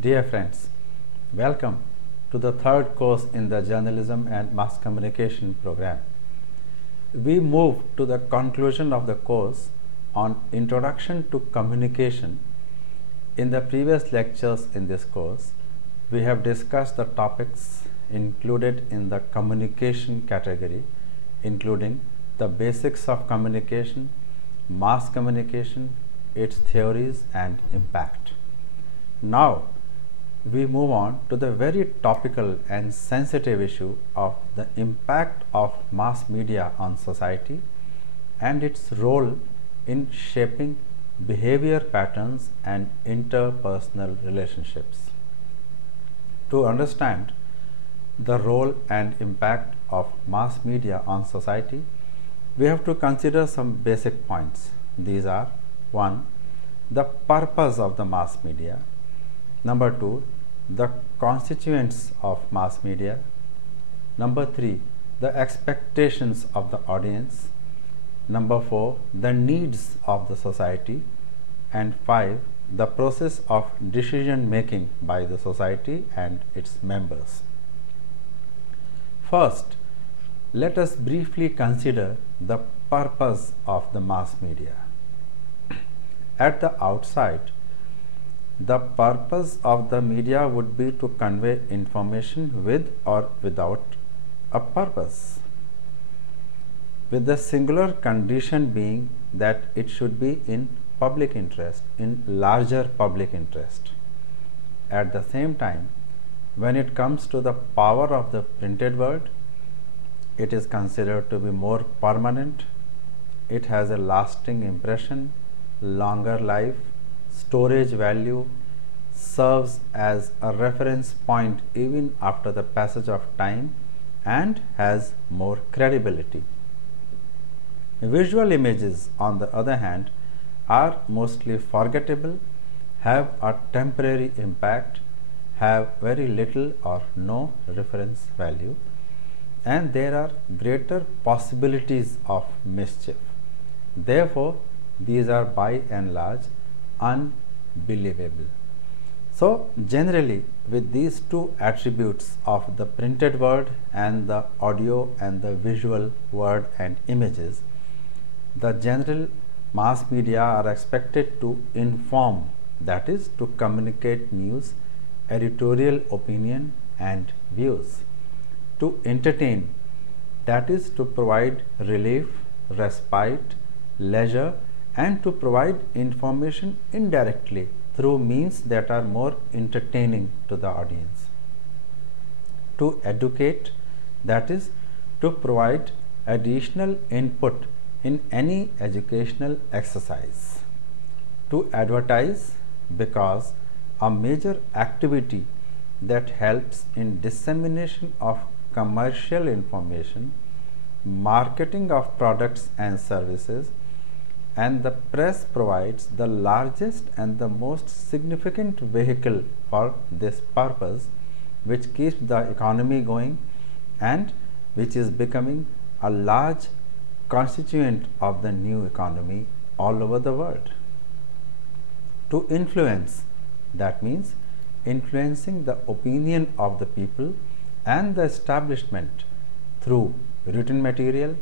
Dear friends, welcome to the third course in the Journalism and Mass Communication program. We move to the conclusion of the course on Introduction to Communication. In the previous lectures in this course, we have discussed the topics included in the communication category, including the basics of communication, mass communication, its theories and impact. Now, we move on to the very topical and sensitive issue of the impact of mass media on society and its role in shaping behavior patterns and interpersonal relationships. To understand the role and impact of mass media on society, we have to consider some basic points. These are: 1. The purpose of the mass media. Number 2, the constituents of mass media. Number 3, the expectations of the audience. Number 4, the needs of the society. And 5, the process of decision making by the society and its members. First, let us briefly consider the purpose of the mass media. At the outset, the purpose of the media would be to convey information with or without a purpose, with the singular condition being that it should be in public interest, in larger public interest. At the same time, when it comes to the power of the printed word, it is considered to be more permanent, it has a lasting impression, longer life, storage value, serves as a reference point even after the passage of time, and has more credibility. Visual images, on the other hand, are mostly forgettable, have a temporary impact, have very little or no reference value, and there are greater possibilities of mischief. Therefore, these are by and large unbelievable. So, generally, with these two attributes of the printed word and the audio and the visual word and images, the general mass media are expected to inform, that is, to communicate news, editorial opinion and views, to entertain, that is, to provide relief, respite, leisure, and to provide information indirectly through means that are more entertaining to the audience, to educate, that is, to provide additional input in any educational exercise, to advertise, because a major activity that helps in dissemination of commercial information, marketing of products and services, and the press provides the largest and the most significant vehicle for this purpose, which keeps the economy going and which is becoming a large constituent of the new economy all over the world. To influence, that means influencing the opinion of the people and the establishment through written material,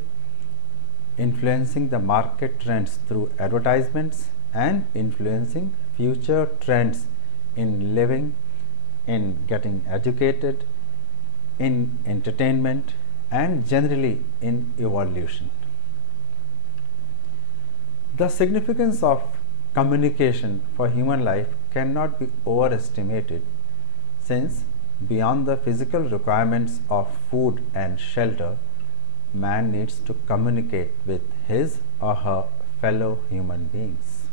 influencing the market trends through advertisements, and influencing future trends in living, in getting educated, in entertainment, and generally in evolution. The significance of communication for human life cannot be overestimated, since beyond the physical requirements of food and shelter, man needs to communicate with his or her fellow human beings.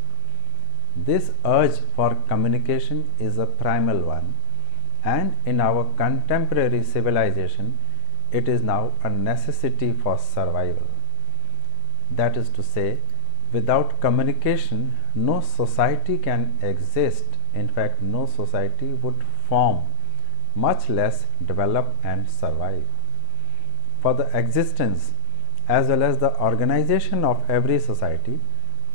This urge for communication is a primal one, and in our contemporary civilization, it is now a necessity for survival. That is to say, without communication, no society can exist. In fact, no society would form, much less develop and survive. For the existence as well as the organization of every society,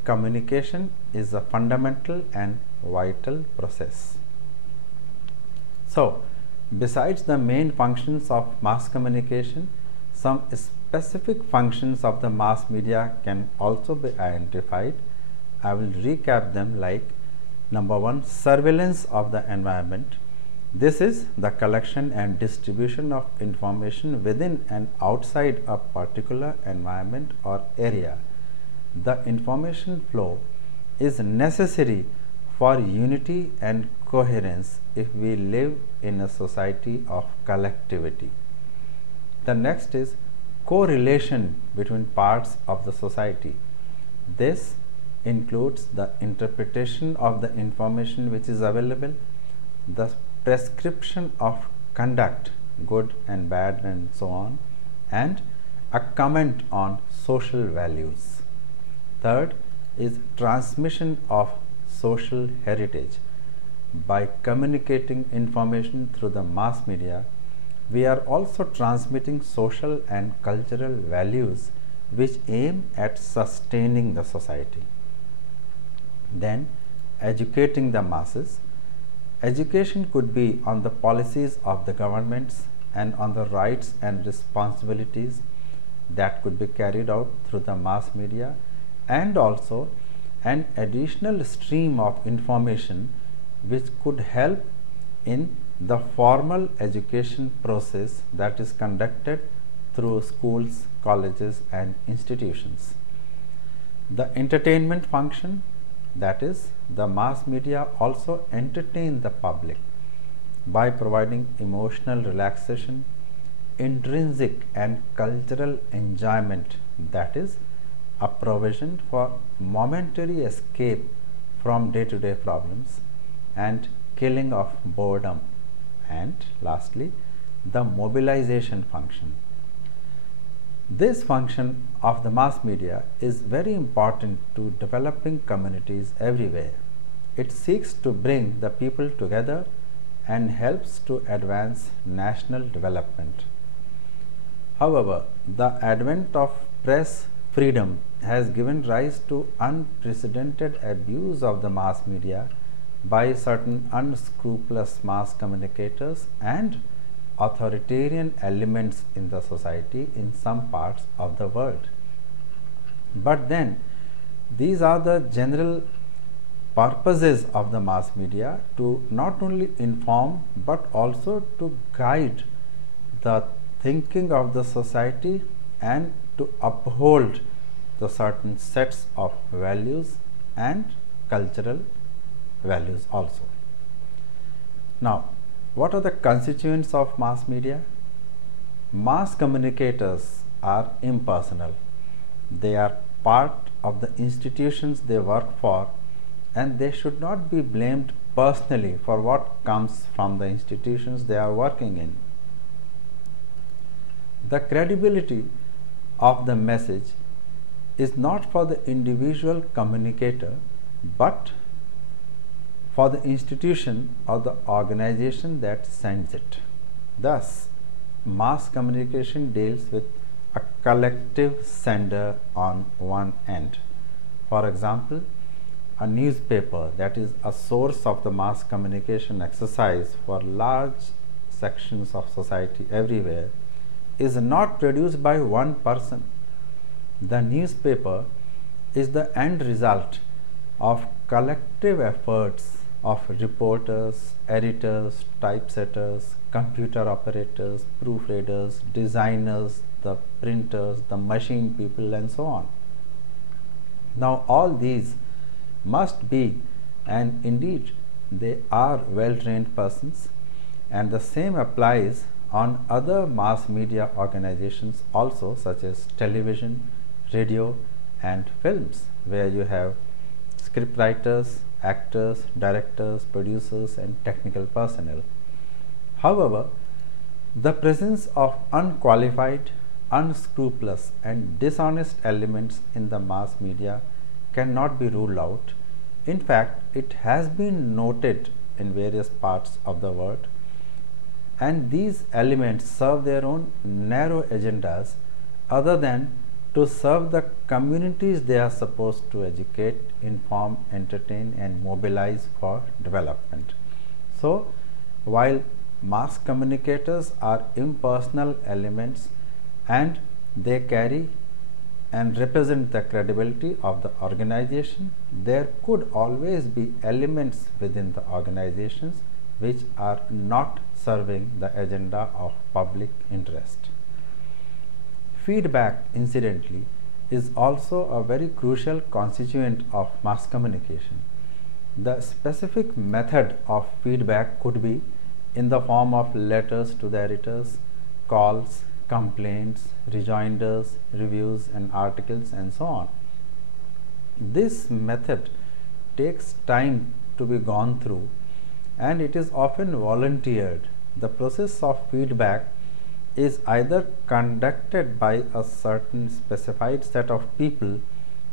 communication is a fundamental and vital process. So, besides the main functions of mass communication, some specific functions of the mass media can also be identified. I will recap them like: number 1, surveillance of the environment. This is the collection and distribution of information within and outside a particular environment or area. The information flow is necessary for unity and coherence if we live in a society of collectivity. The next is correlation between parts of the society. This includes the interpretation of the information which is available, the prescription of conduct, good and bad and so on, and a comment on social values. Third is transmission of social heritage. By communicating information through the mass media, we are also transmitting social and cultural values which aim at sustaining the society. Then, educating the masses. Education could be on the policies of the governments and on the rights and responsibilities that could be carried out through the mass media, and also an additional stream of information which could help in the formal education process that is conducted through schools, colleges and institutions. The entertainment function, that is, the mass media also entertain the public by providing emotional relaxation, intrinsic and cultural enjoyment, that is, a provision for momentary escape from day-to-day problems and killing of boredom. And lastly, the mobilization function. This function of the mass media is very important to developing communities everywhere. It seeks to bring the people together and helps to advance national development. However, the advent of press freedom has given rise to unprecedented abuse of the mass media by certain unscrupulous mass communicators and authoritarian elements in the society in some parts of the world. But then, these are the general purposes of the mass media, to not only inform but also to guide the thinking of the society and to uphold the certain sets of values and cultural values also. Now, what are the constituents of mass media? Mass communicators are impersonal. They are part of the institutions they work for, and they should not be blamed personally for what comes from the institutions they are working in. The credibility of the message is not for the individual communicator, but for the institution or the organization that sends it. Thus, mass communication deals with a collective sender on one end. For example, a newspaper, that is a source of the mass communication exercise for large sections of society everywhere, is not produced by one person. The newspaper is the end result of collective efforts of reporters, editors, typesetters, computer operators, proofreaders, designers, the printers, the machine people and so on. Now all these must be, and indeed they are, well-trained persons, and the same applies on other mass media organizations also, such as television, radio and films, where you have scriptwriters, actors, directors, producers and technical personnel. However, the presence of unqualified, unscrupulous and dishonest elements in the mass media cannot be ruled out. In fact, it has been noted in various parts of the world, and these elements serve their own narrow agendas other than to serve the communities they are supposed to educate, inform, entertain and mobilize for development. So, while mass communicators are impersonal elements and they carry and represent the credibility of the organization. There could always be elements within the organizations which are not serving the agenda of public interest. Feedback, incidentally, is also a very crucial constituent of mass communication. The specific method of feedback could be in the form of letters to the editors, calls, complaints, rejoinders, reviews and articles and so on. This method takes time to be gone through and it is often volunteered. The process of feedback is either conducted by a certain specified set of people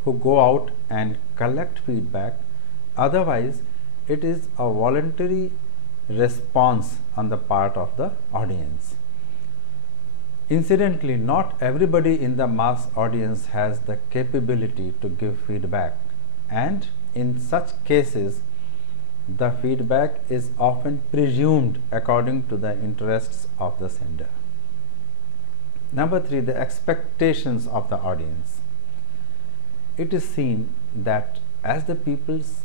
who go out and collect feedback, otherwise it is a voluntary response on the part of the audience. Incidentally, not everybody in the mass audience has the capability to give feedback, and in such cases the feedback is often presumed according to the interests of the sender. Number 3, the expectations of the audience. It is seen that as the people's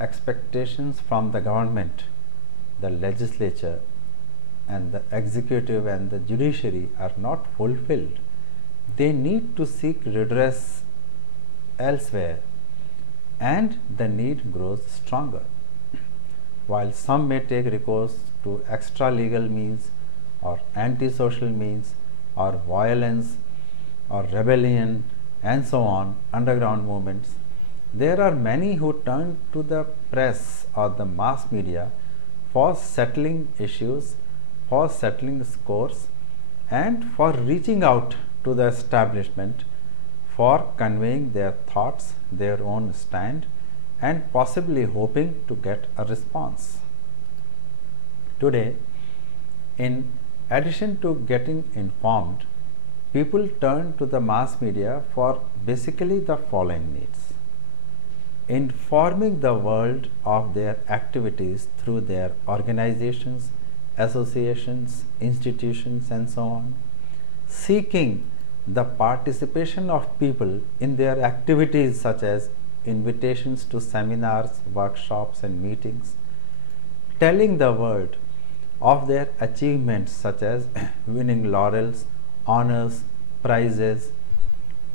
expectations from the government, the legislature and the executive and the judiciary are not fulfilled, they need to seek redress elsewhere and the need grows stronger. While some may take recourse to extra legal means or anti-social means or violence or rebellion and so on, underground movements, there are many who turn to the press or the mass media for settling issues, for settling scores and for reaching out to the establishment, for conveying their thoughts, their own stand and possibly hoping to get a response. Today, in addition to getting informed, people turn to the mass media for basically the following needs: informing the world of their activities through their organizations, associations, institutions and so on, seeking the participation of people in their activities such as invitations to seminars, workshops and meetings, telling the world of their achievements such as winning laurels, honors, prizes,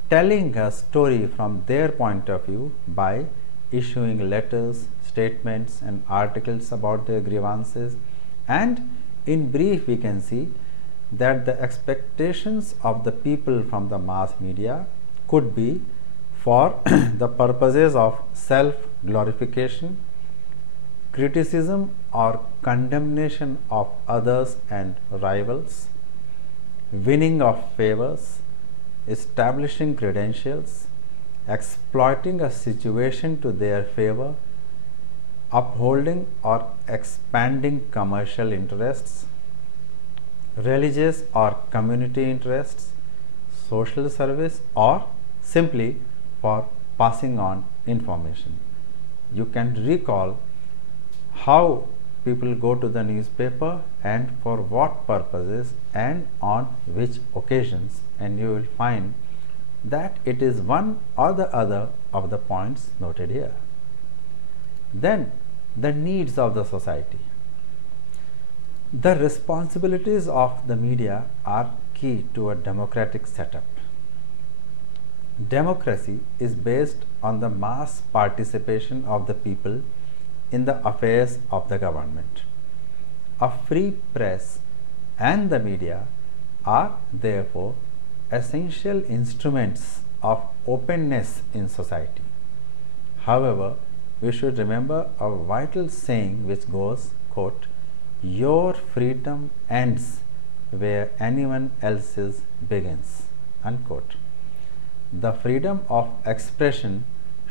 telling a story from their point of view by issuing letters, statements and articles about their grievances. And in brief, we can see that the expectations of the people from the mass media could be for the purposes of self-glorification, criticism or condemnation of others and rivals, winning of favors, establishing credentials, exploiting a situation to their favor, upholding or expanding commercial interests, religious or community interests, social service, or simply for passing on information. You can recall how people go to the newspaper and for what purposes and on which occasions, and you will find that it is one or the other of the points noted here. Then the needs of the society. The responsibilities of the media are key to a democratic setup. Democracy is based on the mass participation of the people in the affairs of the government. A free press and the media are therefore essential instruments of openness in society. However, we should remember a vital saying which goes, quote, "Your freedom ends where anyone else's begins," unquote. The freedom of expression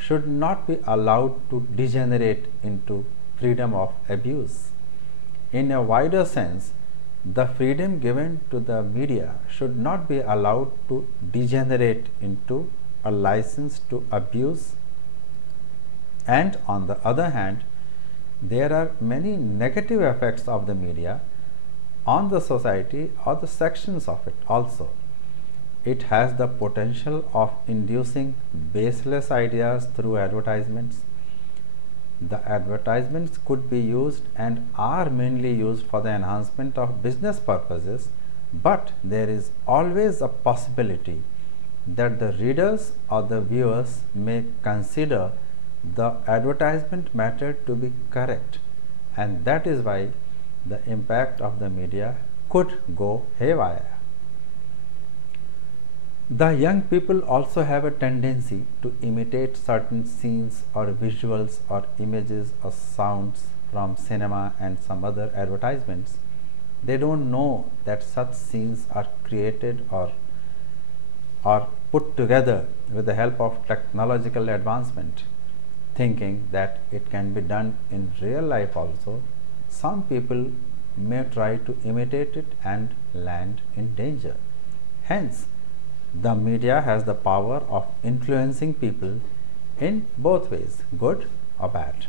should not be allowed to degenerate into freedom of abuse. In a wider sense, the freedom given to the media should not be allowed to degenerate into a license to abuse. And on the other hand, there are many negative effects of the media on the society or the sections of it also. It has the potential of inducing baseless ideas through advertisements. The advertisements could be used and are mainly used for the enhancement of business purposes, but there is always a possibility that the readers or the viewers may consider the advertisement method to be correct, and that is why the impact of the media could go haywire. The young people also have a tendency to imitate certain scenes or visuals or images or sounds from cinema and some other advertisements. They don't know that such scenes are created or put together with the help of technological advancement, thinking that it can be done in real life also. Some people may try to imitate it and land in danger. Hence, the media has the power of influencing people in both ways, good or bad.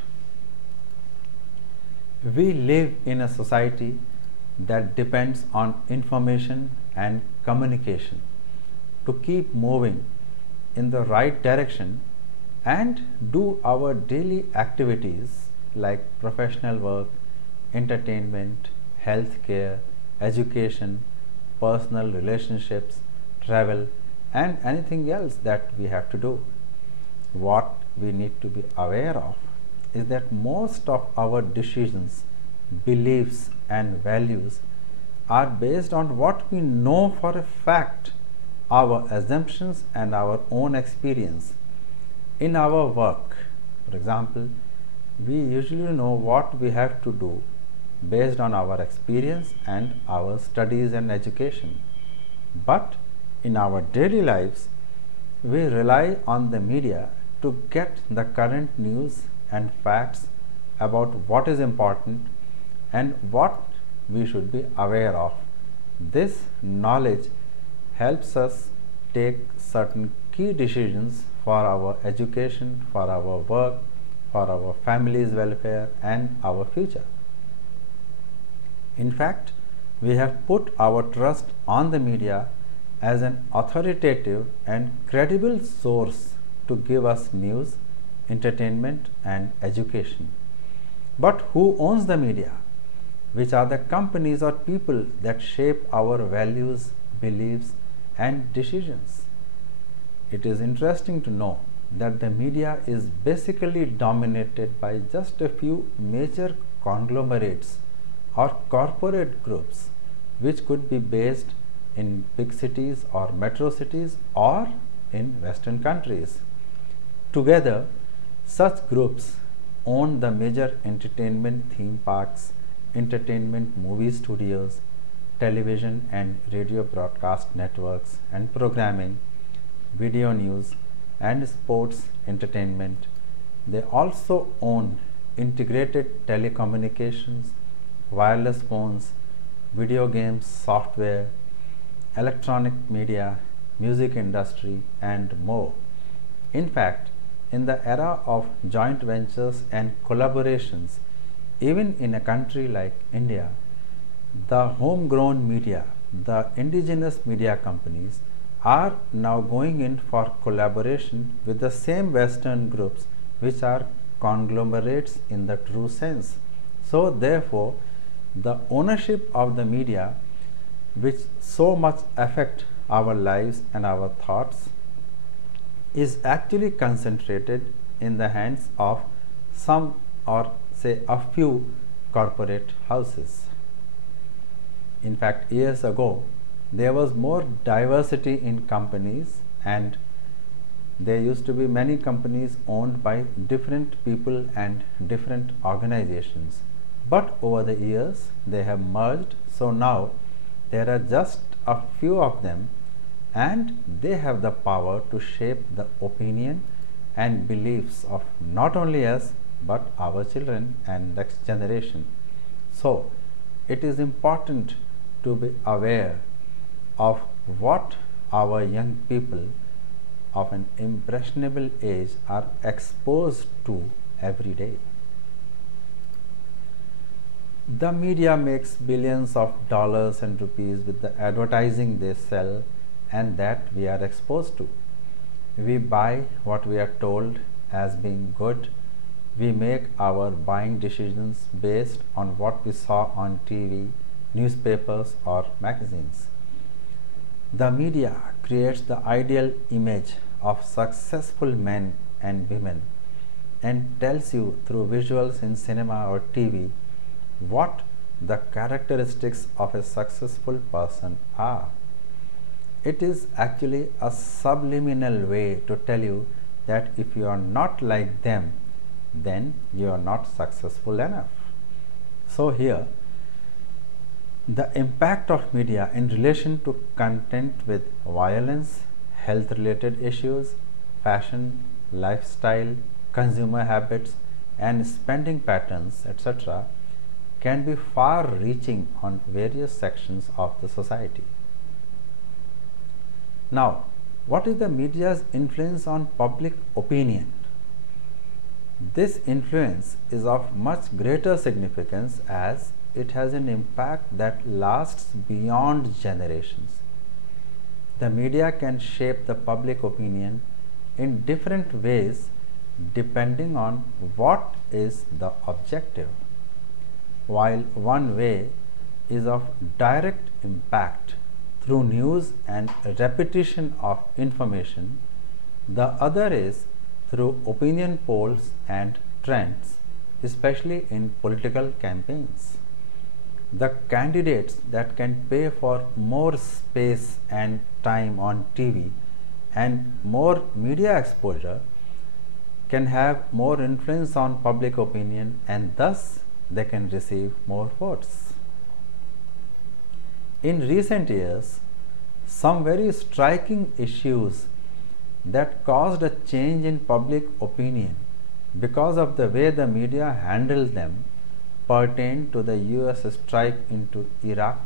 We live in a society that depends on information and communication to keep moving in the right direction and do our daily activities like professional work, entertainment, healthcare, education, personal relationships, travel, and anything else that we have to do. What we need to be aware of is that most of our decisions, beliefs, and values are based on what we know for a fact, our assumptions, and our own experience. In our work, for example, we usually know what we have to do based on our experience and our studies and education. But in our daily lives, we rely on the media to get the current news and facts about what is important and what we should be aware of. This knowledge helps us take certain key decisions for our education, for our work, for our family's welfare, and our future. In fact, we have put our trust on the media as an authoritative and credible source to give us news, entertainment, and education. But who owns the media? Which are the companies or people that shape our values, beliefs, and decisions? It is interesting to know that the media is basically dominated by just a few major conglomerates or corporate groups, which could be based in big cities or metro cities or in Western countries. Together, such groups own the major entertainment theme parks, entertainment movie studios, television and radio broadcast networks and programming, video news, and sports entertainment. They also own integrated telecommunications, wireless phones, video games, software, electronic media, music industry, and more. In fact, in the era of joint ventures and collaborations, even in a country like India, the homegrown media, the indigenous media companies are now going in for collaboration with the same Western groups which are conglomerates in the true sense. So therefore, the ownership of the media, which so much affect our lives and our thoughts, is actually concentrated in the hands of some, or say a few, corporate houses. In fact, years ago, there was more diversity in companies, and there used to be many companies owned by different people and different organizations. But over the years, they have merged, so now there are just a few of them, and they have the power to shape the opinion and beliefs of not only us but our children and next generation. So, it is important to be aware of what our young people of an impressionable age are exposed to every day. The media makes billions of dollars and rupees with the advertising they sell and that we are exposed to. We buy what we are told as being good. We make our buying decisions based on what we saw on TV, newspapers, or magazines. The media creates the ideal image of successful men and women and tells you through visuals in cinema or TV what the characteristics of a successful person are. It is actually a subliminal way to tell you that if you are not like them, then you are not successful enough. So, here the impact of media in relation to content with violence, health related issues, fashion, lifestyle, consumer habits, and spending patterns, etc., can be far reaching on various sections of the society. Now, what is the media's influence on public opinion? This influence is of much greater significance as it has an impact that lasts beyond generations. The media can shape the public opinion in different ways depending on what is the objective. While one way is of direct impact through news and repetition of information, the other is through opinion polls and trends, especially in political campaigns. The candidates that can pay for more space and time on TV and more media exposure can have more influence on public opinion and thus they can receive more votes. In recent years, some very striking issues that caused a change in public opinion because of the way the media handled them pertain to the US strike into Iraq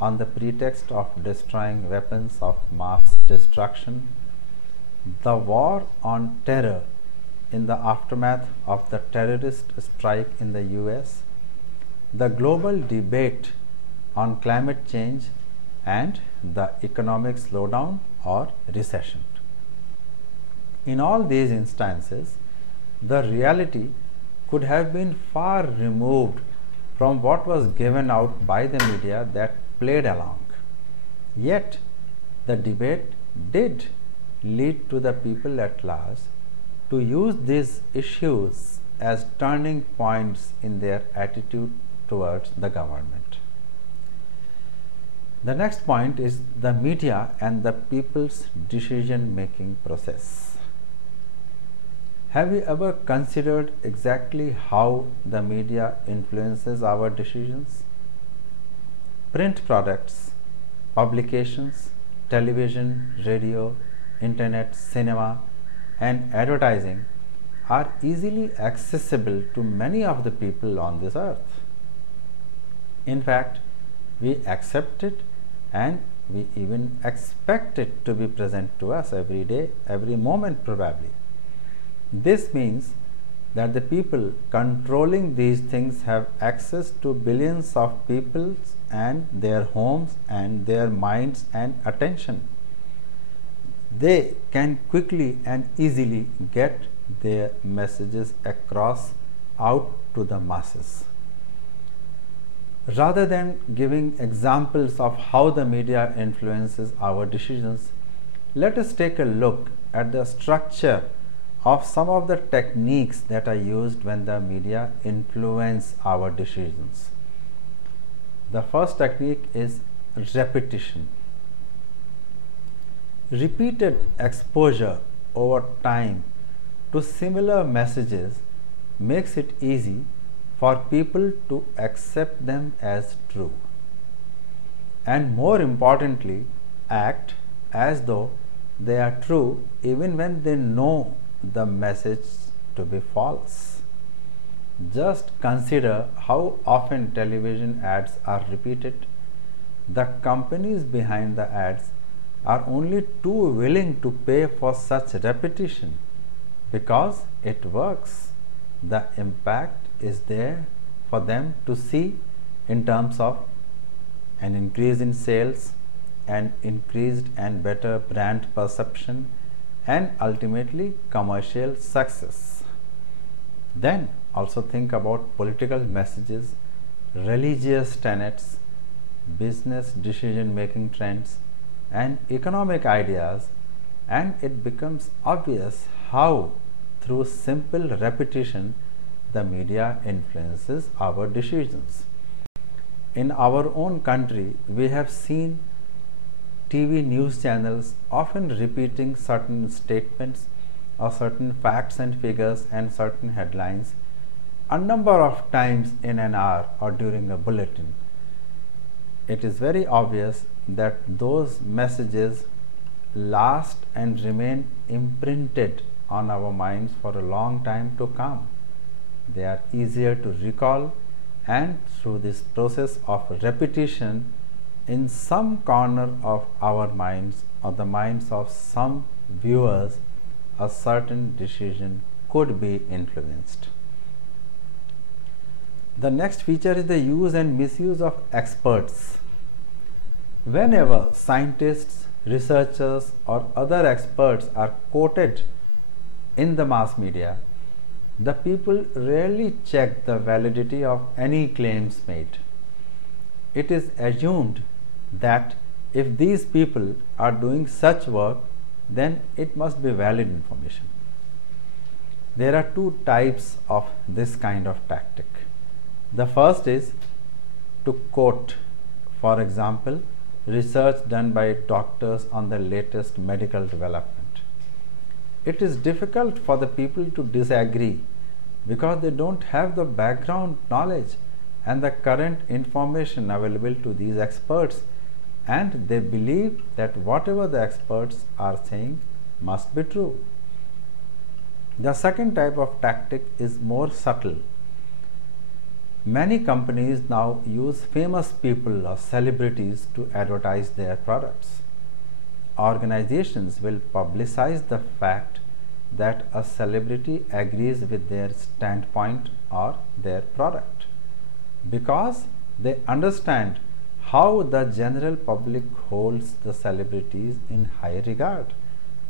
on the pretext of destroying weapons of mass destruction, the war on terror in the aftermath of the terrorist strike in the US, the global debate on climate change, and the economic slowdown or recession. In all these instances, the reality could have been far removed from what was given out by the media that played along. Yet, the debate did lead to the people at large to use these issues as turning points in their attitude towards the government. The next point is the media and the people's decision making process. Have you ever considered exactly how the media influences our decisions? Print products, publications, television, radio, internet, cinema, and advertising are easily accessible to many of the people on this earth. In fact, we accept it and we even expect it to be present to us every day, every moment probably. This means that the people controlling these things have access to billions of people and their homes and their minds and attention. They can quickly and easily get their messages across out to the masses. Rather than giving examples of how the media influences our decisions, let us take a look at the structure of some of the techniques that are used when the media influence our decisions. The first technique is repetition. Repeated exposure over time to similar messages makes it easy for people to accept them as true, and more importantly, act as though they are true even when they know the message to be false. Just consider how often television ads are repeated. The companies behind the ads are only too willing to pay for such repetition because it works. The impact is there for them to see in terms of an increase in sales and increased and better brand perception and ultimately commercial success. Then also think about political messages, religious tenets, business decision making trends, and economic ideas, and it becomes obvious how, through simple repetition, the media influences our decisions. In our own country, we have seen TV news channels often repeating certain statements or certain facts and figures and certain headlines a number of times in an hour or during a bulletin. It is very obvious that those messages last and remain imprinted on our minds for a long time to come. They are easier to recall, and through this process of repetition, in some corner of our minds or the minds of some viewers, a certain decision could be influenced. The next feature is the use and misuse of experts. Whenever scientists, researchers, or other experts are quoted in the mass media, the people rarely check the validity of any claims made. It is assumed that if these people are doing such work, then it must be valid information. There are two types of this kind of tactic. The first is to quote, for example, research done by doctors on the latest medical development. It is difficult for the people to disagree because they don't have the background knowledge and the current information available to these experts, and they believe that whatever the experts are saying must be true. The second type of tactic is more subtle. Many companies now use famous people or celebrities to advertise their products. Organizations will publicize the fact that a celebrity agrees with their standpoint or their product because they understand how the general public holds the celebrities in high regard,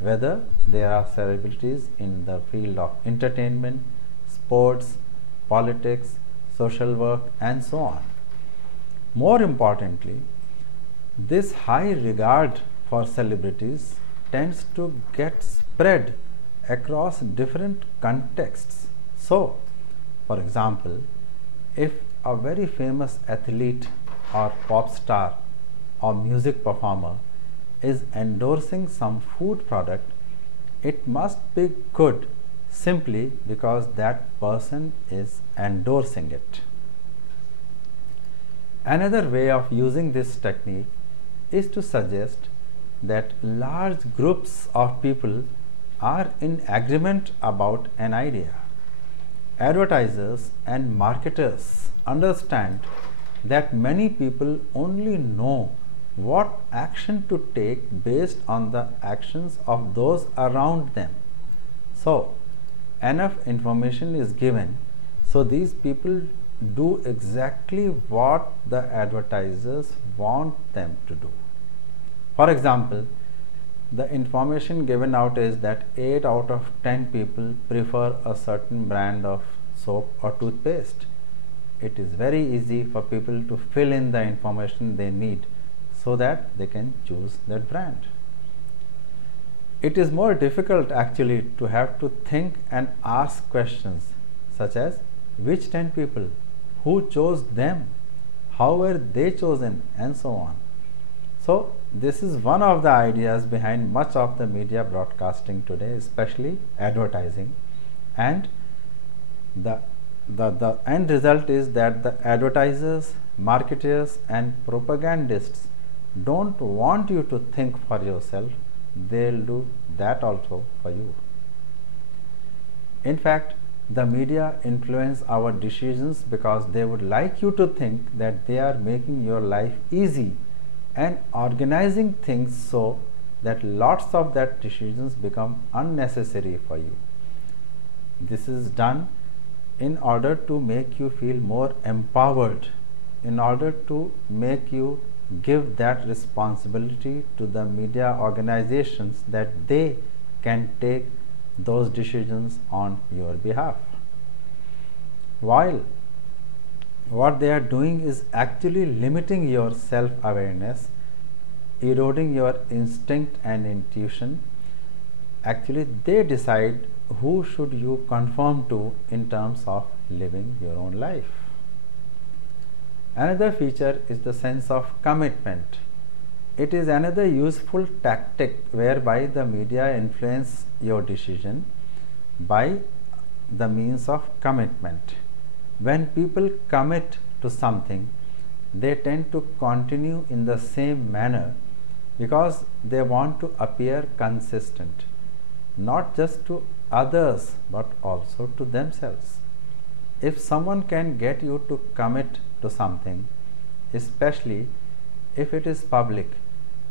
whether they are celebrities in the field of entertainment, sports, politics, social work, and so on. More importantly, this high regard for celebrities tends to get spread across different contexts. So, for example, if a very famous athlete or pop star or music performer is endorsing some food product, it must be good simply because that person is endorsing it. Another way of using this technique is to suggest that large groups of people are in agreement about an idea. Advertisers and marketers understand that many people only know what action to take based on the actions of those around them. So, enough information is given so these people do exactly what the advertisers want them to do. For example, the information given out is that 8 out of 10 people prefer a certain brand of soap or toothpaste. It is very easy for people to fill in the information they need so that they can choose that brand. It is more difficult actually to have to think and ask questions such as which 10 people, who chose them, how were they chosen, and so on. So this is one of the ideas behind much of the media broadcasting today, especially advertising, and the end result is that the advertisers, marketers, and propagandists don't want you to think for yourself. They'll do that also for you. In fact, the media influence our decisions because they would like you to think that they are making your life easy and organizing things so that lots of that decisions become unnecessary for you. This is done in order to make you feel more empowered, in order to make you give that responsibility to the media organizations that they can take those decisions on your behalf. While what they are doing is actually limiting your self awareness, eroding your instinct and intuition. Actually, they decide who should you conform to in terms of living your own life. Another feature is the sense of commitment. It is another useful tactic whereby the media influence your decision by the means of commitment. When people commit to something, they tend to continue in the same manner because they want to appear consistent, not just to others but also to themselves. If someone can get you to commit to something, especially if it is public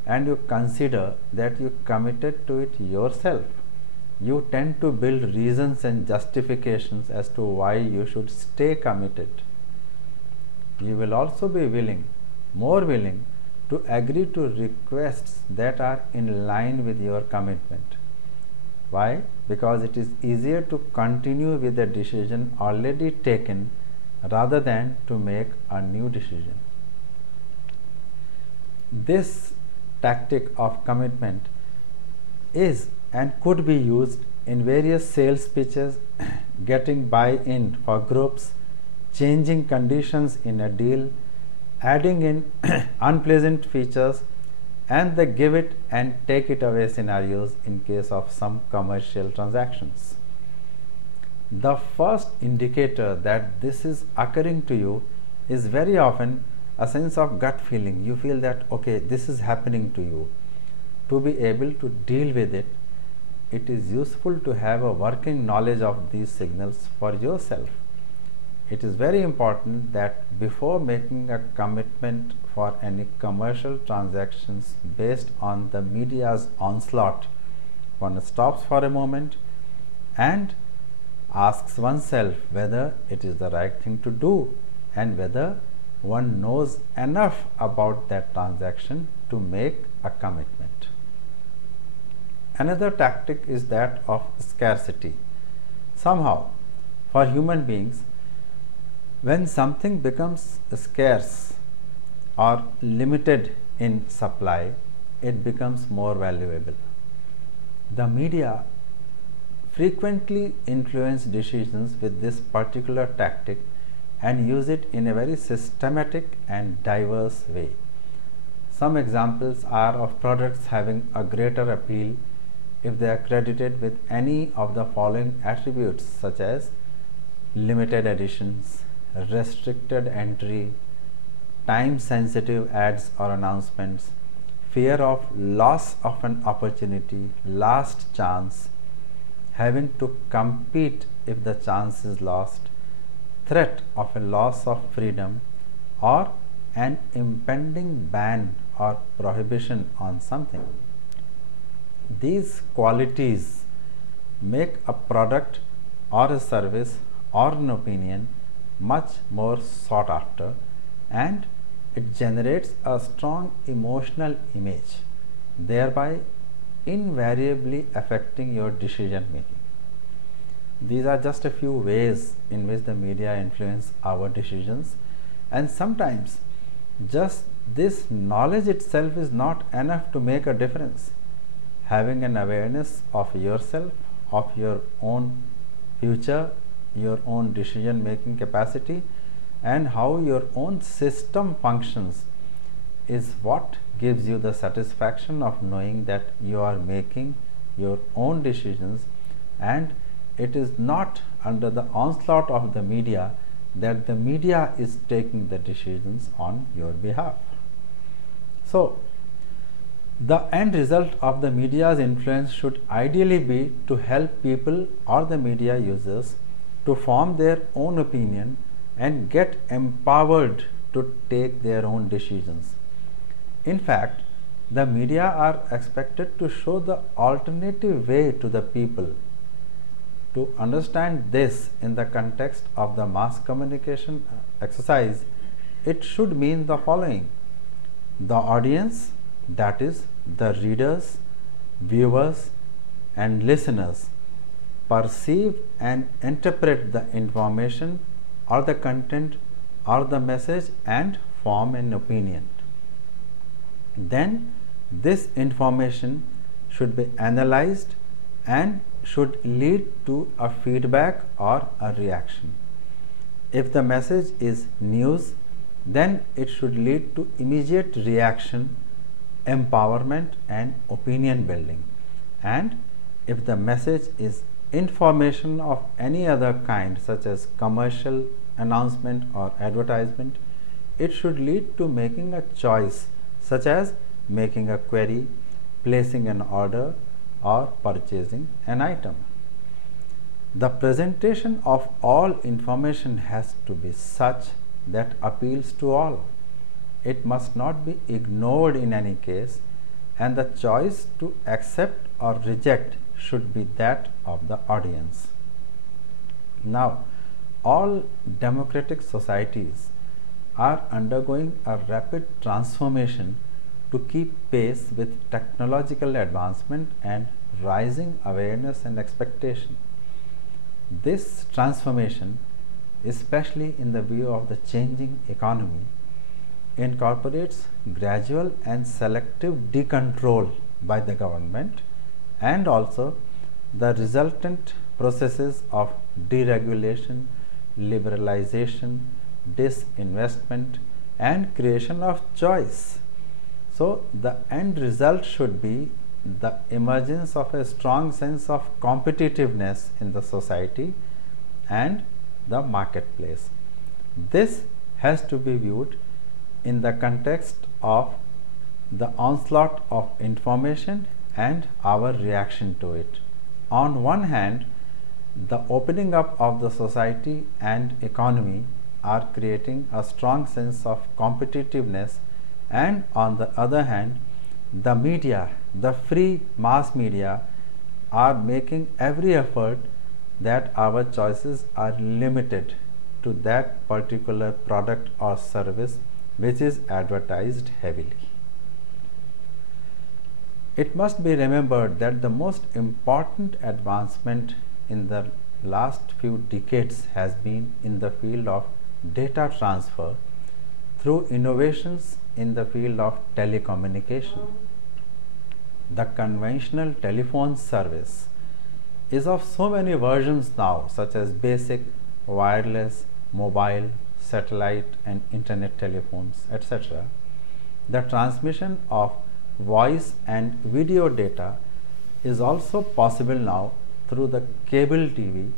and you consider that you committed to it yourself, you tend to build reasons and justifications as to why you should stay committed. You will also be more willing to agree to requests that are in line with your commitment. Why? Because it is easier to continue with a decision already taken rather than to make a new decision. This tactic of commitment is and could be used in various sales pitches, getting buy-in for groups, changing conditions in a deal, adding in unpleasant features, and the give it and take it away scenarios in case of some commercial transactions. The first indicator that this is occurring to you is very often a sense of gut feeling. You feel that, okay, this is happening to you. To be able to deal with it, it is useful to have a working knowledge of these signals for yourself. It is very important that before making a commitment for any commercial transactions based on the media's onslaught, one stops for a moment and asks oneself whether it is the right thing to do and whether one knows enough about that transaction to make a commitment. Another tactic is that of scarcity. Somehow, for human beings, when something becomes scarce or limited in supply, it becomes more valuable. The media frequently influence decisions with this particular tactic and use it in a very systematic and diverse way. Some examples are of products having a greater appeal if they are credited with any of the following attributes, such as limited editions, restricted entry, time sensitive ads or announcements, fear of loss of an opportunity, last chance, having to compete if the chance is lost, threat of a loss of freedom, or an impending ban or prohibition on something. These qualities make a product or a service or an opinion much more sought after, and it generates a strong emotional image, thereby invariably affecting your decision making. These are just a few ways in which the media influence our decisions, and sometimes just this knowledge itself is not enough to make a difference. Having an awareness of yourself, of your own future, your own decision making capacity, and how your own system functions is what gives you the satisfaction of knowing that you are making your own decisions, and it is not under the onslaught of the media that the media is taking the decisions on your behalf. So, the end result of the media's influence should ideally be to help people or the media users to form their own opinion and get empowered to take their own decisions. In fact, the media are expected to show the alternative way to the people To understand this in the context of the mass communication exercise, it should mean the following: the audience, that is, the readers, viewers, and listeners, perceive and interpret the information or the content or the message and form an opinion. Then this information should be analyzed and should lead to a feedback or a reaction. If the message is news, then it should lead to immediate reaction, empowerment, and opinion building. And if the message is information of any other kind, such as commercial announcement or advertisement, it should lead to making a choice, such as making a query, placing an order, or purchasing an item. The presentation of all information has to be such that appeals to all. It must not be ignored in any case, and the choice to accept or reject should be that of the audience. Now, all democratic societies are undergoing a rapid transformation to keep pace with technological advancement and rising awareness and expectation. This transformation, especially in the view of the changing economy, incorporates gradual and selective decontrol by the government and also the resultant processes of deregulation, liberalization, disinvestment, and creation of choice. So, the end result should be the emergence of a strong sense of competitiveness in the society and the marketplace. This has to be viewed in the context of the onslaught of information and our reaction to it. On one hand, the opening up of the society and economy are creating a strong sense of competitiveness, and on the other hand, the media, the free mass media, are making every effort that our choices are limited to that particular product or service which is advertised heavily. It must be remembered that the most important advancement in the last few decades has been in the field of data transfer through innovations in the field of telecommunication. The conventional telephone service is of so many versions now, such as basic, wireless, mobile, satellite, and internet telephones, etc. The transmission of voice and video data is also possible now through the cable TV,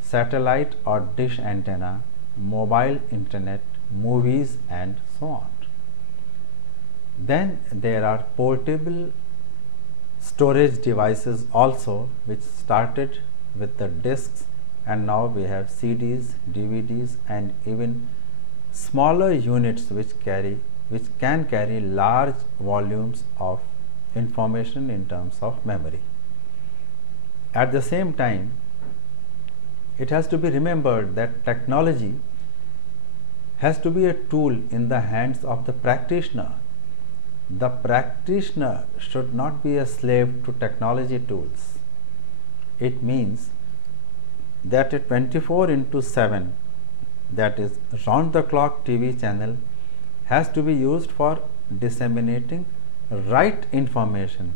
satellite or dish antenna, mobile internet, movies, and so on. Then there are portable storage devices also, which started with the discs, and now we have CDs, DVDs, and even smaller units which can carry large volumes of information in terms of memory. At the same time, it has to be remembered that technology has to be a tool in the hands of the practitioner. The practitioner should not be a slave to technology tools. It means that a 24/7, that is round the clock TV channel, has to be used for disseminating right information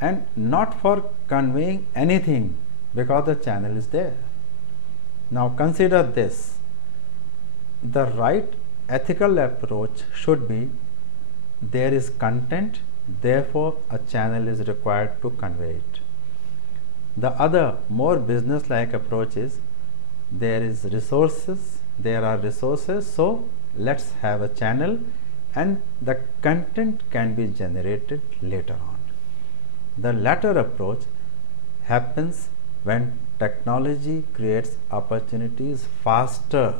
and not for conveying anything because the channel is there. Now consider this: the right ethical approach should be there is content, therefore a channel is required to convey it. The other more business-like approach is there are resources, so let's have a channel and the content can be generated later on. The latter approach happens when technology creates opportunities faster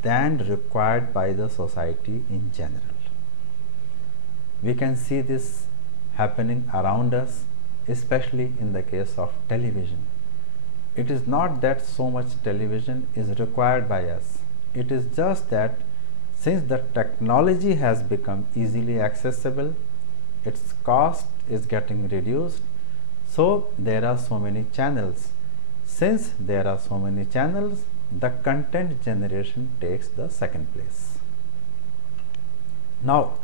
than required by the society in general. We can see this happening around us, especially in the case of television. It is not that so much television is required by us. It is just that since the technology has become easily accessible, its cost is getting reduced, so there are so many channels. Since there are so many channels, the content generation takes the second place. Now,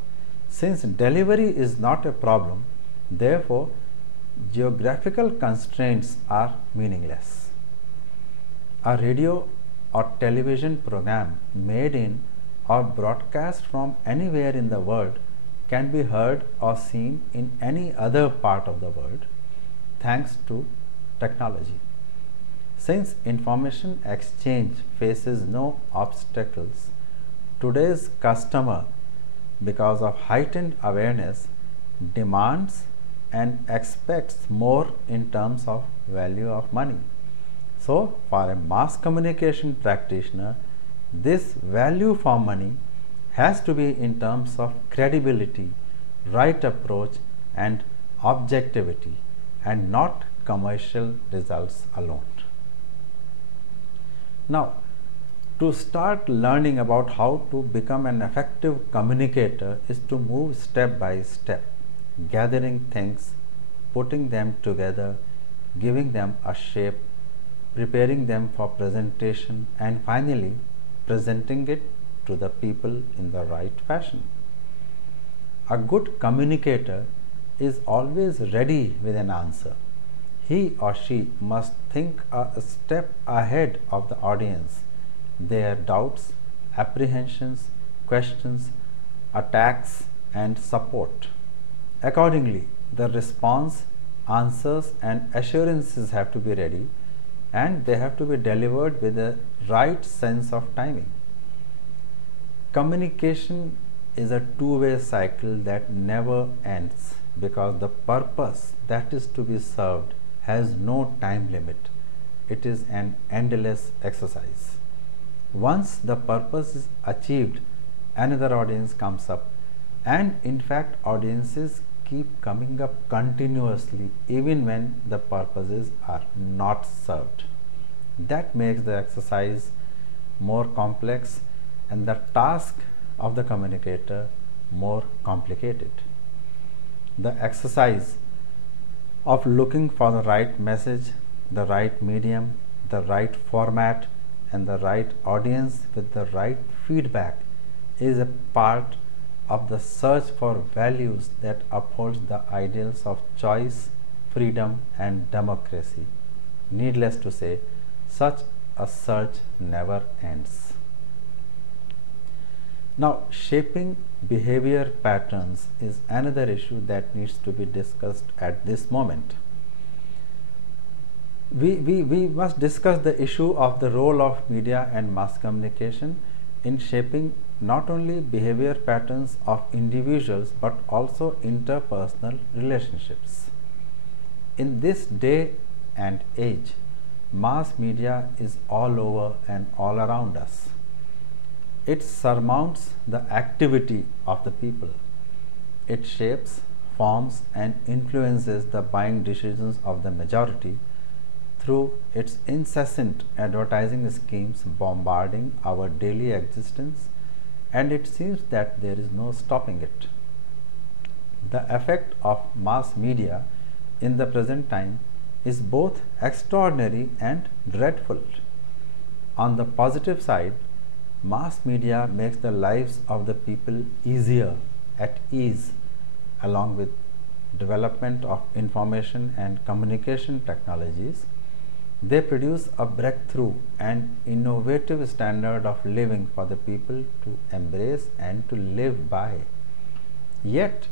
since delivery is not a problem, therefore geographical constraints are meaningless. A radio or television program made in or broadcast from anywhere in the world can be heard or seen in any other part of the world thanks to technology. Since information exchange faces no obstacles, today's customer, because of heightened awareness, demands and expects more in terms of value of money. So, for a mass communication practitioner, this value for money has to be in terms of credibility, right approach, and objectivity, and not commercial results alone. Now, to start learning about how to become an effective communicator is to move step by step, gathering things, putting them together, giving them a shape, preparing them for presentation, and finally presenting it to the people in the right fashion. A good communicator is always ready with an answer. He or she must think a step ahead of the audience, their doubts, apprehensions, questions, attacks, and support. Accordingly, the response, answers, and assurances have to be ready, and they have to be delivered with the right sense of timing. Communication is a two-way cycle that never ends because the purpose that is to be served has no time limit. It is an endless exercise. Once the purpose is achieved, another audience comes up, and in fact audiences keep coming up continuously even when the purposes are not served. That makes the exercise more complex and the task of the communicator more complicated. The exercise of looking for the right message, the right medium, the right format, and the right audience with the right feedback is a part of the search for values that upholds the ideals of choice, freedom, and democracy. Needless to say, such a search never ends. Now, shaping behavior patterns is another issue that needs to be discussed at this moment. We must discuss the issue of the role of media and mass communication in shaping not only behavior patterns of individuals but also interpersonal relationships. In this day and age, mass media is all over and all around us. It surmounts the activity of the people. It shapes, forms, and influences the buying decisions of the majority through its incessant advertising schemes bombarding our daily existence, and it seems that there is no stopping it. The effect of mass media in the present time is both extraordinary and dreadful. On the positive side, mass media makes the lives of the people easier, at ease, along with development of information and communication technologies. They produce a breakthrough and innovative standard of living for the people to embrace and to live by. Yet,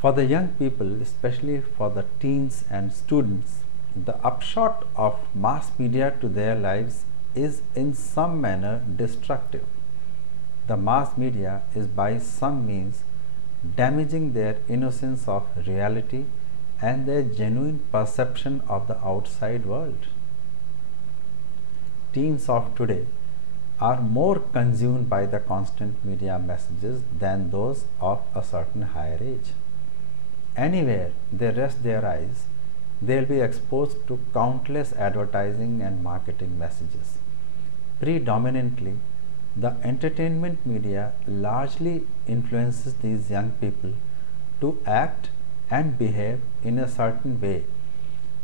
for the young people, especially for the teens and students, the upshot of mass media to their lives is in some manner destructive. The mass media is by some means damaging their innocence of reality and their genuine perception of the outside world. Teens of today are more consumed by the constant media messages than those of a certain higher age. Anywhere they rest their eyes, they will be exposed to countless advertising and marketing messages. Predominantly, the entertainment media largely influences these young people to act and behave in a certain way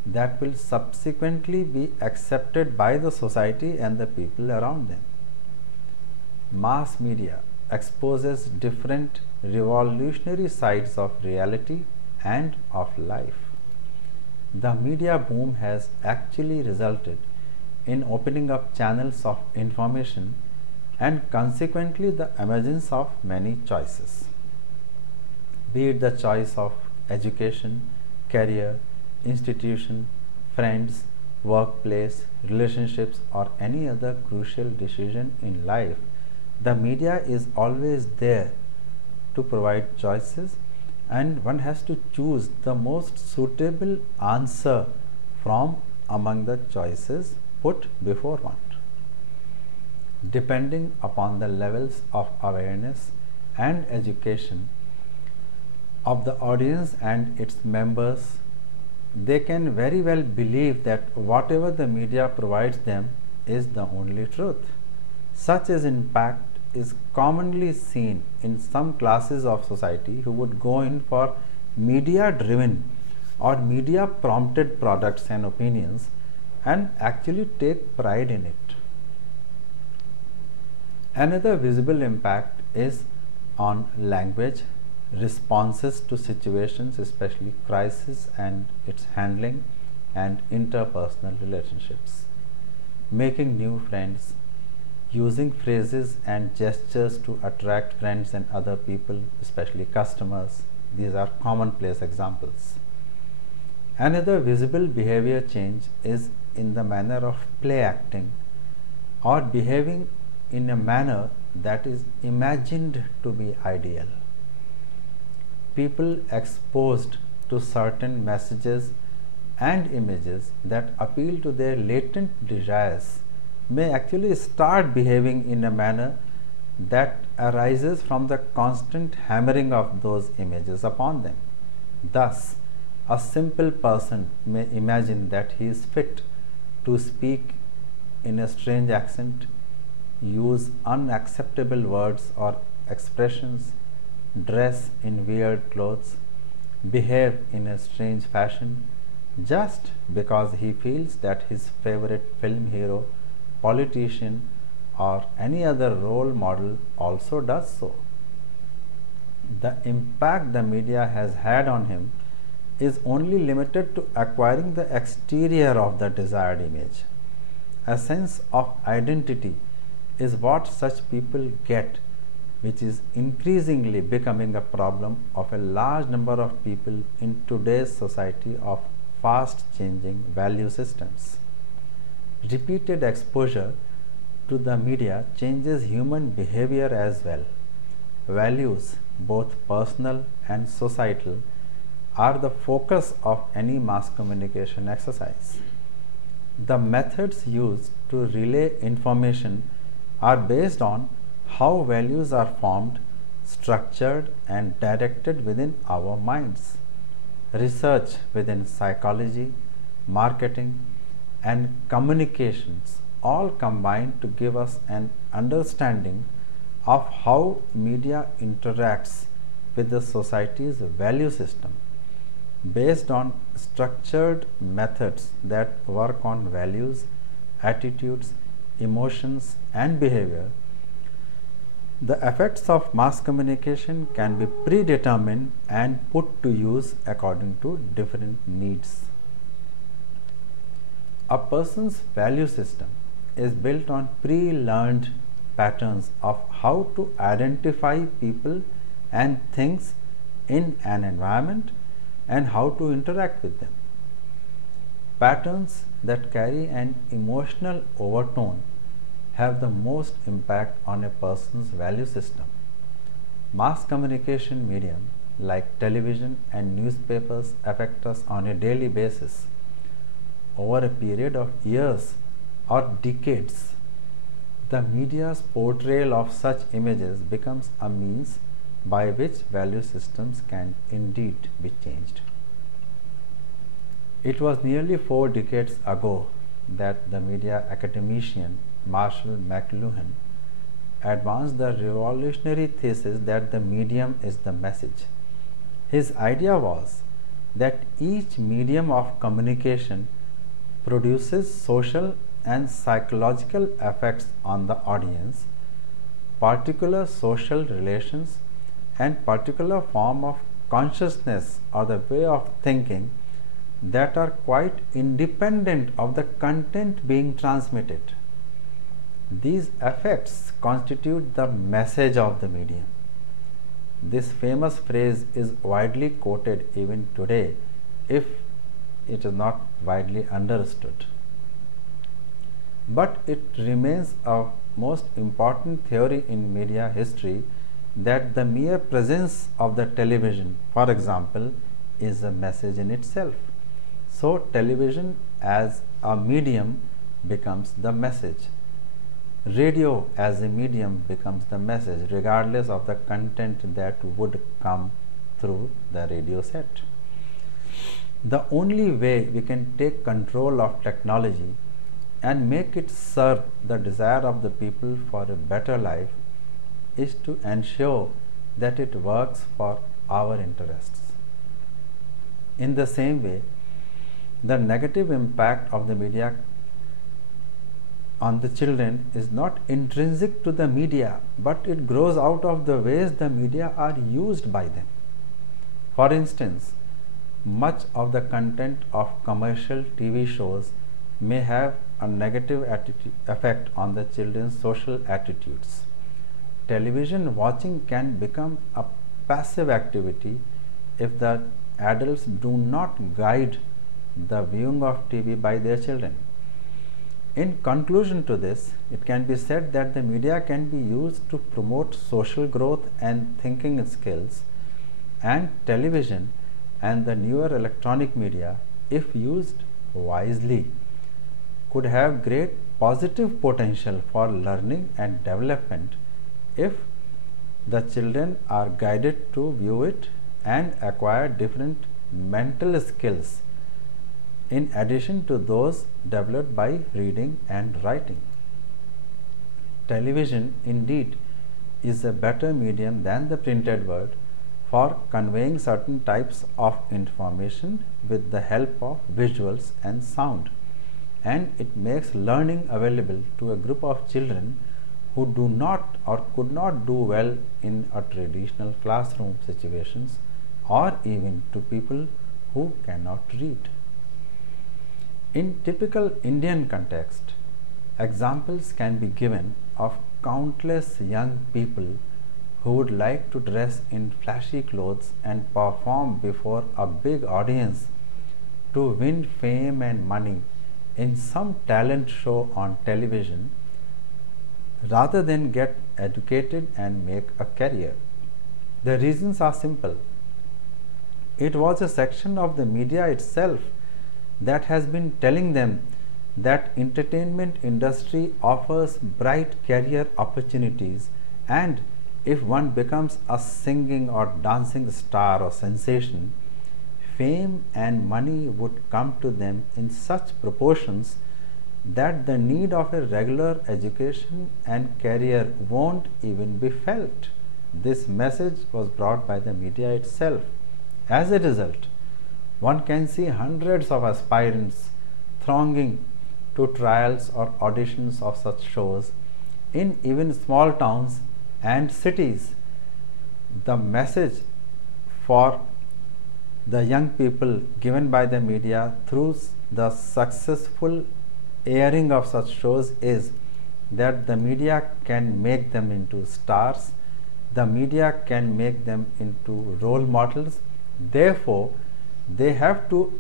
that will subsequently be accepted by the society and the people around them. Mass media exposes different revolutionary sides of reality and of life. The media boom has actually resulted in opening up channels of information and consequently the emergence of many choices. Be it the choice of education, career, institution, friends, workplace, relationships, or any other crucial decision in life, the media is always there to provide choices, and one has to choose the most suitable answer from among the choices put before one. Depending upon the levels of awareness and education of the audience and its members, they can very well believe that whatever the media provides them is the only truth. Such an impact is commonly seen in some classes of society who would go in for media driven or media prompted products and opinions and actually take pride in it. Another visible impact is on language, responses to situations, especially crisis and its handling, and interpersonal relationships. Making new friends, using phrases and gestures to attract friends and other people, especially customers. These are commonplace examples. Another visible behavior change is in the manner of play acting or behaving in a manner that is imagined to be ideal. People exposed to certain messages and images that appeal to their latent desires may actually start behaving in a manner that arises from the constant hammering of those images upon them. Thus, a simple person may imagine that he is fit to speak in a strange accent, use unacceptable words or expressions, dress in weird clothes, behave in a strange fashion, just because he feels that his favorite film hero, politician, or any other role model also does so. The impact the media has had on him is only limited to acquiring the exterior of the desired image. A sense of identity is what such people get, which is increasingly becoming a problem of a large number of people in today's society of fast changing value systems. Repeated exposure to the media changes human behavior as well. Values, both personal and societal, are the focus of any mass communication exercise. The methods used to relay information are based on how values are formed, structured, and directed within our minds. Research within psychology, marketing, and communications all combine to give us an understanding of how media interacts with the society's value system. Based on structured methods that work on values, attitudes, emotions, and behavior, the effects of mass communication can be predetermined and put to use according to different needs. A person's value system is built on pre-learned patterns of how to identify people and things in an environment and how to interact with them. Patterns that carry an emotional overtone have the most impact on a person's value system. Mass communication medium like television and newspapers affect us on a daily basis. Over a period of years or decades, the media's portrayal of such images becomes a means by which value systems can indeed be changed. It was nearly 4 decades ago that the media academician Marshall McLuhan advanced the revolutionary thesis that the medium is the message. His idea was that each medium of communication produces social and psychological effects on the audience, particular social relations, and particular form of consciousness or the way of thinking that are quite independent of the content being transmitted. These effects constitute the message of the medium. This famous phrase is widely quoted even today, if it is not widely understood. But it remains a most important theory in media history that the mere presence of the television, for example, is a message in itself. So, television as a medium becomes the message. Radio as a medium becomes the message, regardless of the content that would come through the radio set. The only way we can take control of technology and make it serve the desire of the people for a better life is to ensure that it works for our interests. In the same way, the negative impact of the media on the children is not intrinsic to the media, but it grows out of the ways the media are used by them. For instance, much of the content of commercial TV shows may have a negative effect on the children's social attitudes. Television watching can become a passive activity if the adults do not guide the viewing of TV by their children. In conclusion to this, it can be said that the media can be used to promote social growth and thinking skills, and television and the newer electronic media, if used wisely, could have great positive potential for learning and development if the children are guided to view it and acquire different mental skills in addition to those developed by reading and writing. Television indeed is a better medium than the printed word for conveying certain types of information with the help of visuals and sound, and it makes learning available to a group of children who do not or could not do well in a traditional classroom situations, or even to people who cannot read. In typical Indian context, examples can be given of countless young people who would like to dress in flashy clothes and perform before a big audience to win fame and money in some talent show on television rather than get educated and make a career. The reasons are simple. It was a section of the media itself that has been telling them that entertainment industry offers bright career opportunities, and if one becomes a singing or dancing star or sensation, fame and money would come to them in such proportions that the need of a regular education and career won't even be felt. This message was brought by the media itself. As a result, one can see hundreds of aspirants thronging to trials or auditions of such shows in even small towns and cities. The message for the young people given by the media through the successful airing of such shows is that the media can make them into stars, the media can make them into role models. Therefore, they have to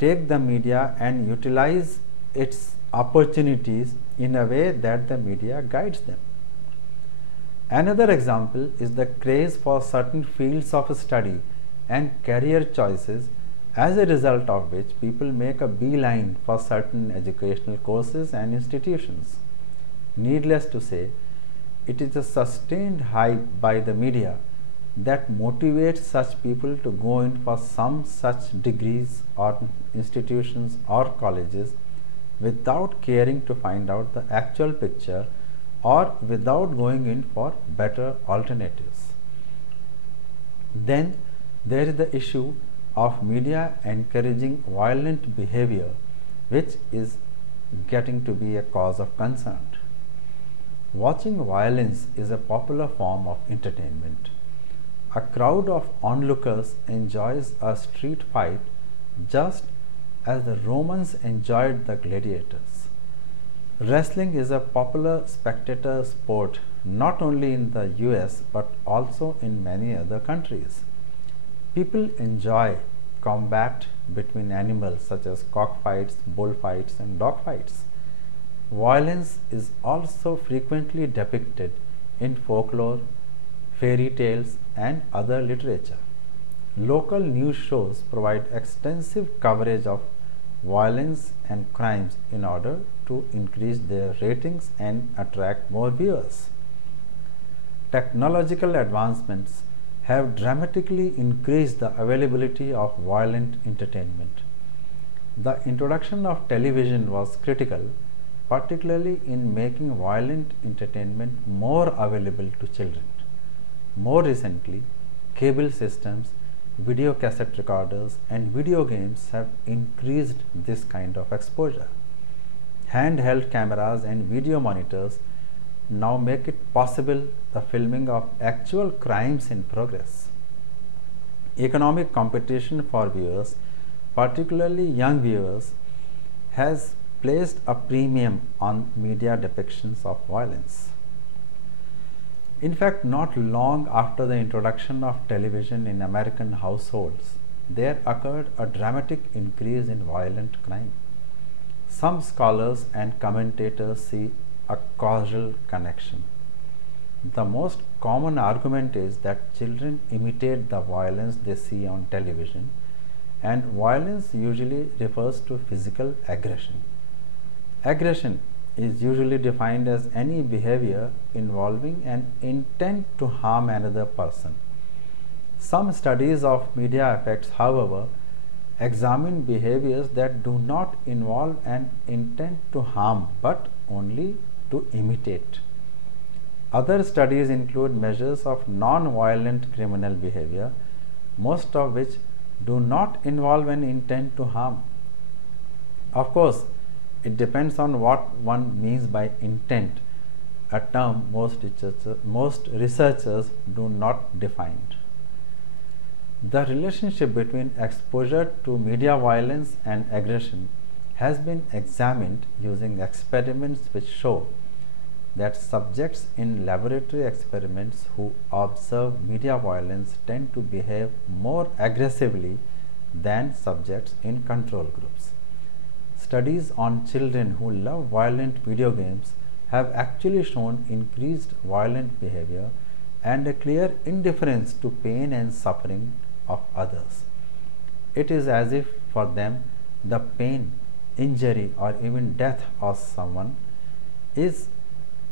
take the media and utilize its opportunities in a way that the media guides them. Another example is the craze for certain fields of study and career choices, as a result of which people make a beeline for certain educational courses and institutions. Needless to say, it is a sustained hype by the media that motivates such people to go in for some such degrees or institutions or colleges without caring to find out the actual picture or without going in for better alternatives. Then there is the issue of media encouraging violent behavior, which is getting to be a cause of concern. Watching violence is a popular form of entertainment. A crowd of onlookers enjoys a street fight just as the Romans enjoyed the gladiators. Wrestling is a popular spectator sport not only in the US but also in many other countries. People enjoy combat between animals such as cockfights, bullfights, and dogfights. Violence is also frequently depicted in folklore, fairy tales, and other literature. Local news shows provide extensive coverage of violence and crimes in order to increase their ratings and attract more viewers. Technological advancements have dramatically increased the availability of violent entertainment. The introduction of television was critical, particularly in making violent entertainment more available to children. More recently, cable systems, video cassette recorders, and video games have increased this kind of exposure. Handheld cameras and video monitors now make it possible the filming of actual crimes in progress. Economic competition for viewers, particularly young viewers, has placed a premium on media depictions of violence. In fact, not long after the introduction of television in American households, there occurred a dramatic increase in violent crime. Some scholars and commentators see a causal connection. The most common argument is that children imitate the violence they see on television, and violence usually refers to physical aggression. Aggression is usually defined as any behavior involving an intent to harm another person. Some studies of media effects, however, examine behaviors that do not involve an intent to harm but only to imitate. Other studies include measures of non-violent criminal behavior, most of which do not involve an intent to harm. Of course, it depends on what one means by intent, a term most researchers do not define. The relationship between exposure to media violence and aggression has been examined using experiments which show that subjects in laboratory experiments who observe media violence tend to behave more aggressively than subjects in control groups. Studies on children who love violent video games have actually shown increased violent behavior and a clear indifference to pain and suffering of others. It is as if for them the pain, injury, or even death of someone is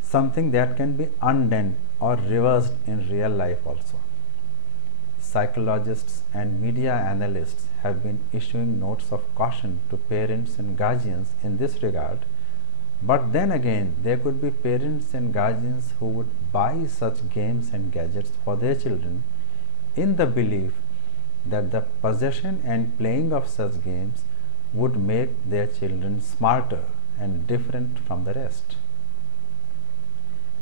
something that can be undone or reversed in real life also. Psychologists and media analysts have been issuing notes of caution to parents and guardians in this regard, but then again there could be parents and guardians who would buy such games and gadgets for their children in the belief that the possession and playing of such games would make their children smarter and different from the rest.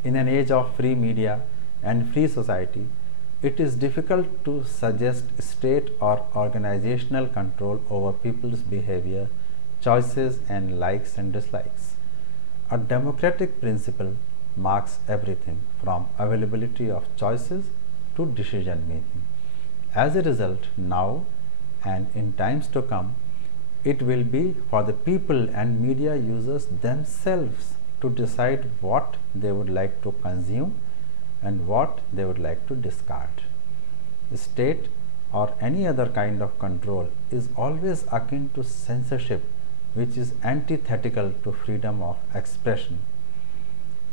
In an age of free media and free society, it is difficult to suggest state or organizational control over people's behavior, choices, and likes and dislikes. A democratic principle marks everything from availability of choices to decision making. As a result, now and in times to come, it will be for the people and media users themselves to decide what they would like to consume and what they would like to discard. State or any other kind of control is always akin to censorship, which is antithetical to freedom of expression.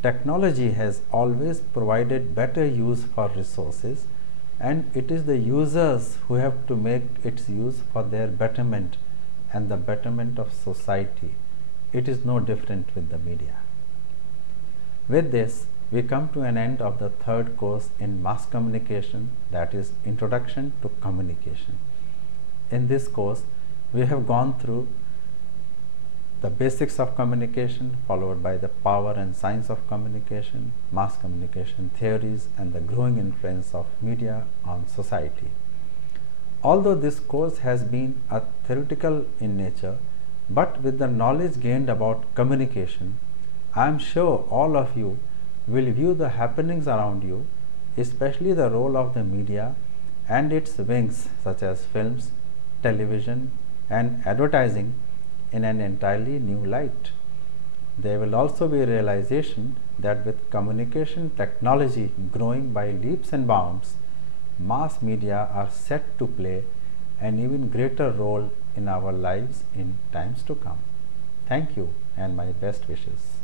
Technology has always provided better use for resources and it is the users who have to make its use for their betterment and the betterment of society. It is no different with the media. With this, we come to an end of the third course in mass communication, that is Introduction to Communication. In this course, we have gone through the basics of communication, followed by the power and science of communication, mass communication theories, and the growing influence of media on society. Although this course has been a theoretical in nature, but with the knowledge gained about communication, I am sure all of you will view the happenings around you, especially the role of the media and its wings such as films, television, and advertising in an entirely new light. There will also be a realization that with communication technology growing by leaps and bounds, mass media are set to play an even greater role in our lives in times to come. Thank you and my best wishes.